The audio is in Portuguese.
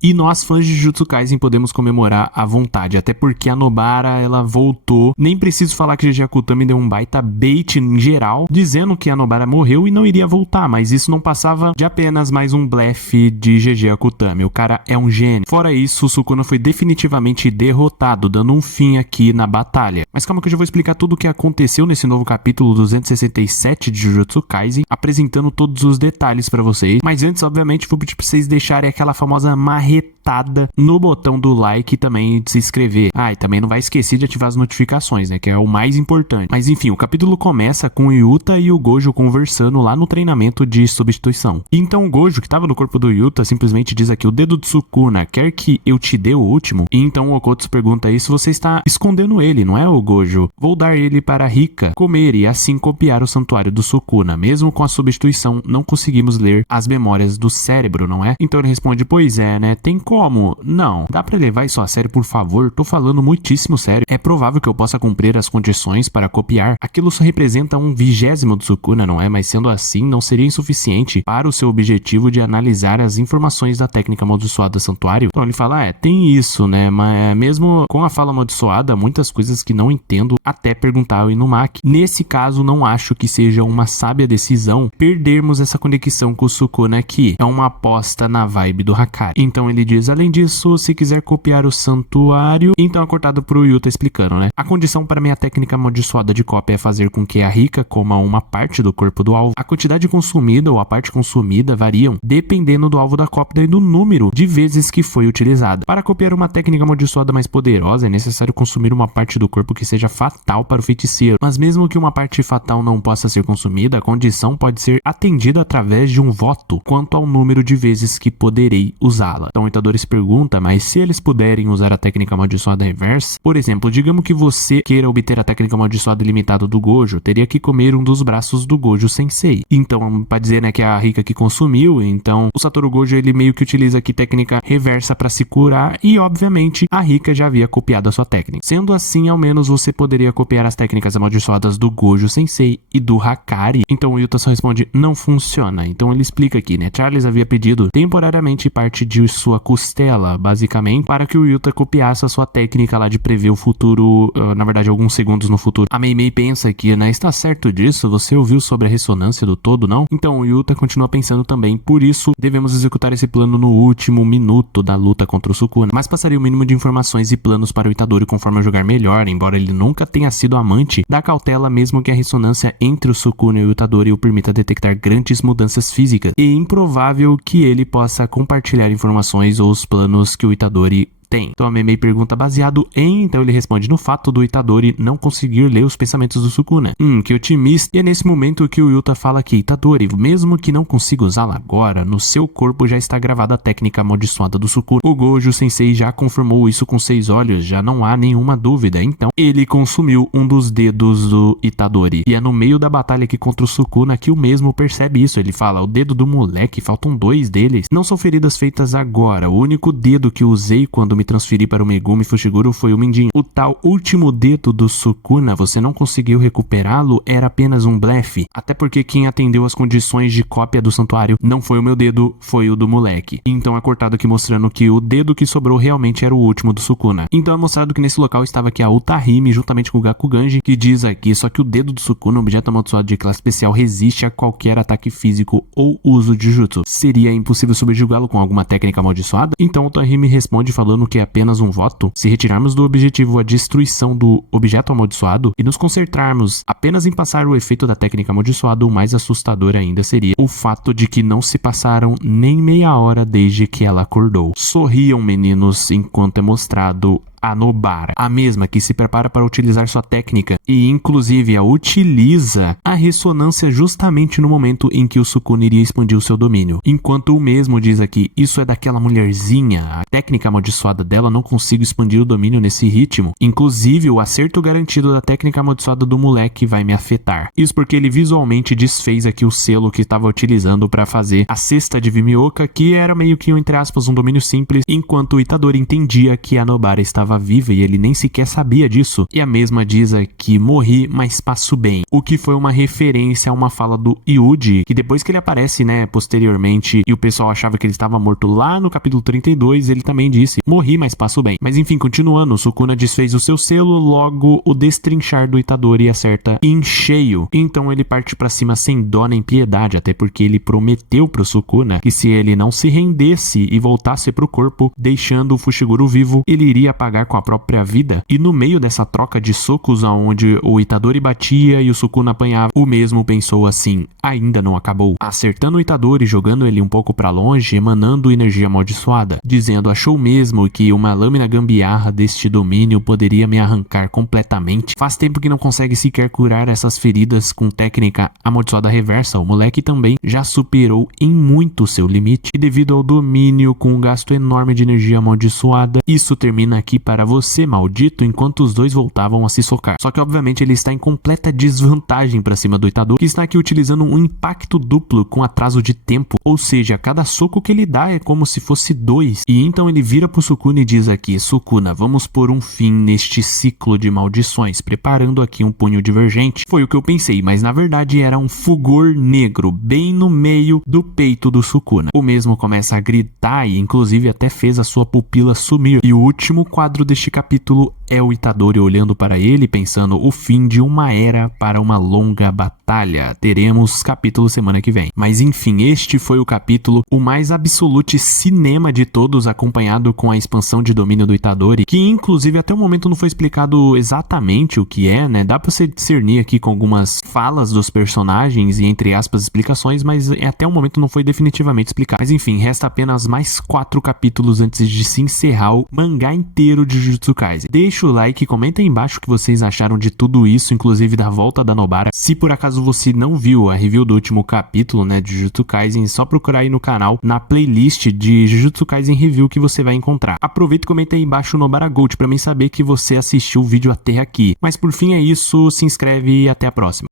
E nós, fãs de Jujutsu Kaisen, podemos comemorar à vontade, até porque a Nobara, ela voltou. Nem preciso falar que GG Akutami deu um baita bait em geral, dizendo que a Nobara morreu e não iria voltar, mas isso não passava de apenas mais um blefe de GG Akutami. O cara é um gênio. Fora isso, o Sukuna foi definitivamente derrotado, dando um fim aqui na batalha. Mas calma que eu já vou explicar tudo o que aconteceu nesse novo capítulo 267 de Jujutsu Kaisen, apresentando todos os detalhes pra vocês. Mas antes, obviamente, vou pedir pra vocês deixarem aquela famosa marretada no botão do like e também de se inscrever. E também não vai esquecer de ativar as notificações, né, que é o mais importante. Mas enfim, o capítulo começa com o Yuta e o Gojo conversando lá no treinamento de substituição. Então o Gojo, que tava no corpo do Yuta, simplesmente diz aqui: o dedo do Sukuna, quer que eu te dê o último? E então o Okotsu pergunta isso: você está escondendo ele, não é, o Gojo? Vou dar ele para Rika comer e assim copiar o santuário do Sukuna. Mesmo com a substituição, não conseguimos ler as memórias do cérebro, não é? Então ele responde: pois é, né? Tem como? Não. Dá pra levar isso a sério, por favor? Tô falando muitíssimo sério. É provável que eu possa cumprir as condições para copiar. Aquilo só representa 1/20 do Sukuna, não é? Mas sendo assim, não seria insuficiente para o seu objetivo de analisar as informações da técnica amaldiçoada santuário? Então ele fala: tem isso, né? Mas mesmo com a fala amaldiçoada, muitas coisas que não entendo até perguntar ao Inumaki. Nesse caso, não acho que seja uma sábia decisão perdermos essa conexão com o Sukuna aqui. É uma aposta na vibe do Hakari. Então ele diz: além disso, se quiser copiar o santuário... Então é cortado pro Yuta explicando, né? A condição para minha técnica amaldiçoada de cópia é fazer com que a Rika coma uma parte do corpo do alvo. A quantidade consumida ou a parte consumida variam dependendo do alvo da cópia e do número de vezes que foi utilizada. Para copiar uma técnica amaldiçoada mais poderosa, é necessário consumir uma parte do corpo que seja fatal para o feiticeiro. Mas mesmo que uma parte fatal não possa ser consumida, a condição pode ser atendida através de um voto quanto ao número de vezes que poderei usá-la. Então o Itadori se pergunta: mas se eles puderem usar a técnica amaldiçoada reversa, por exemplo, digamos que você queira obter a técnica amaldiçoada ilimitada do Gojo, teria que comer um dos braços do Gojo Sensei. Então, para dizer, né, que é a Rika que consumiu, então o Satoru Gojo, ele meio que utiliza aqui técnica reversa para se curar e, obviamente, a Rika já havia copiado a sua técnica. Sendo assim, ao menos você poderia copiar as técnicas amaldiçoadas do Gojo Sensei e do Hakari. Então o Yuta só responde: não funciona. Então ele explica aqui, né, Charles havia pedido temporariamente parte de sua costela, basicamente, para que o Yuta copiasse a sua técnica lá de prever o futuro, na verdade, alguns segundos no futuro. A Mei pensa aqui, né, está certo disso? Você ouviu sobre a ressonância do todo, não? Então o Yuta continua pensando também: por isso, devemos executar esse plano no último minuto da luta contra o Sukuna. Mas passaria o mínimo de informações e planos para o Itadori conforme eu jogar melhor, embora ele nunca tenha sido amante da cautela, mesmo que a ressonância entre o Sukuna e o Itadori o permita detectar grandes mudanças físicas. E improvável que ele possa compartilhar informações ou os planos que o Itadori tem. Então a Mei pergunta: baseado em... Então ele responde: no fato do Itadori não conseguir ler os pensamentos do Sukuna. Que otimista. E é nesse momento que o Yuta fala que: Itadori, mesmo que não consiga usá-la agora, no seu corpo já está gravada a técnica amaldiçoada do Sukuna. O Gojo Sensei já confirmou isso com 6 olhos, já não há nenhuma dúvida. Então ele consumiu um dos dedos do Itadori. E é no meio da batalha aqui contra o Sukuna que o mesmo percebe isso. Ele fala: o dedo do moleque, faltam 2 deles. Não são feridas feitas agora. O único dedo que usei quando me transferi para o Megumi Fushiguro foi o mindinho. O tal último dedo do Sukuna, você não conseguiu recuperá-lo? Era apenas um blefe. Até porque quem atendeu as condições de cópia do santuário não foi o meu dedo, foi o do moleque. Então é cortado aqui mostrando que o dedo que sobrou realmente era o último do Sukuna. Então é mostrado que nesse local estava aqui a Utahime juntamente com o Gakuganji, que diz aqui: só que o dedo do Sukuna, objeto amaldiçoado de classe especial, resiste a qualquer ataque físico ou uso de jutsu. Seria impossível subjugá-lo com alguma técnica amaldiçoada? Então o Utahime responde falando que é apenas um voto. Se retirarmos do objetivo a destruição do objeto amaldiçoado e nos concentrarmos apenas em passar o efeito da técnica amaldiçoada, o mais assustador ainda seria o fato de que não se passaram nem meia hora desde que ela acordou. Sorriam, meninos, enquanto é mostrado a Nobara, a mesma que se prepara para utilizar sua técnica e inclusive a utiliza a ressonância justamente no momento em que o Sukuna iria expandir o seu domínio. Enquanto o mesmo diz aqui: isso é daquela mulherzinha, a técnica amaldiçoada dela, não consigo expandir o domínio nesse ritmo. Inclusive o acerto garantido da técnica amaldiçoada do moleque vai me afetar. Isso porque ele visualmente desfez aqui o selo que estava utilizando para fazer a cesta de Vimioka, que era meio que, entre aspas, um domínio simples, enquanto o Itadori entendia que a Nobara estava estava viva e ele nem sequer sabia disso. E a mesma diz aqui: morri, mas passo bem. O que foi uma referência a uma fala do Yuji, que depois que ele aparece, né, posteriormente, e o pessoal achava que ele estava morto lá no capítulo 32, ele também disse: morri, mas passo bem. Mas enfim, continuando, o Sukuna desfez o seu selo, logo o destrinchar do Itadori acerta em cheio. Então ele parte pra cima sem dó nem piedade, até porque ele prometeu pro Sukuna que se ele não se rendesse e voltasse pro corpo, deixando o Fushiguro vivo, ele iria pagar com a própria vida. E no meio dessa troca de socos aonde o Itadori batia e o Sukuna apanhava, o mesmo pensou assim: ainda não acabou. Acertando o Itadori, jogando ele um pouco pra longe, emanando energia amaldiçoada, dizendo: achou mesmo que uma lâmina gambiarra deste domínio poderia me arrancar completamente? Faz tempo que não consegue sequer curar essas feridas com técnica amaldiçoada reversa. O moleque também já superou em muito seu limite, e devido ao domínio com um gasto enorme de energia amaldiçoada, isso termina aqui para você, maldito, enquanto os dois voltavam a se socar. Só que obviamente ele está em completa desvantagem para cima do Itadori, que está aqui utilizando um impacto duplo com atraso de tempo, ou seja, cada soco que ele dá é como se fosse 2. E então ele vira pro Sukuna e diz aqui: Sukuna, vamos pôr um fim neste ciclo de maldições, preparando aqui um punho divergente. Foi o que eu pensei, mas na verdade era um fulgor negro bem no meio do peito do Sukuna. O mesmo começa a gritar e inclusive até fez a sua pupila sumir. E o último quadro deste capítulo é o Itadori olhando para ele, pensando: o fim de uma era para uma longa batalha. Teremos capítulo semana que vem. Mas enfim, este foi o capítulo, o mais absolute cinema de todos, acompanhado com a expansão de domínio do Itadori, que inclusive até o momento não foi explicado exatamente o que é, né? Dá pra você discernir aqui com algumas falas dos personagens e entre aspas explicações, mas até o momento não foi definitivamente explicado. Mas enfim, resta apenas mais 4 capítulos antes de se encerrar o mangá inteiro de Jujutsu Kaisen. Deixa o like, comenta aí embaixo o que vocês acharam de tudo isso, inclusive da volta da Nobara. Se por acaso você não viu a review do último capítulo, né, de Jujutsu Kaisen, é só procurar aí no canal, na playlist de Jujutsu Kaisen Review, que você vai encontrar. Aproveita e comenta aí embaixo o Nobara Gold pra mim saber que você assistiu o vídeo até aqui. Mas por fim é isso, se inscreve e até a próxima.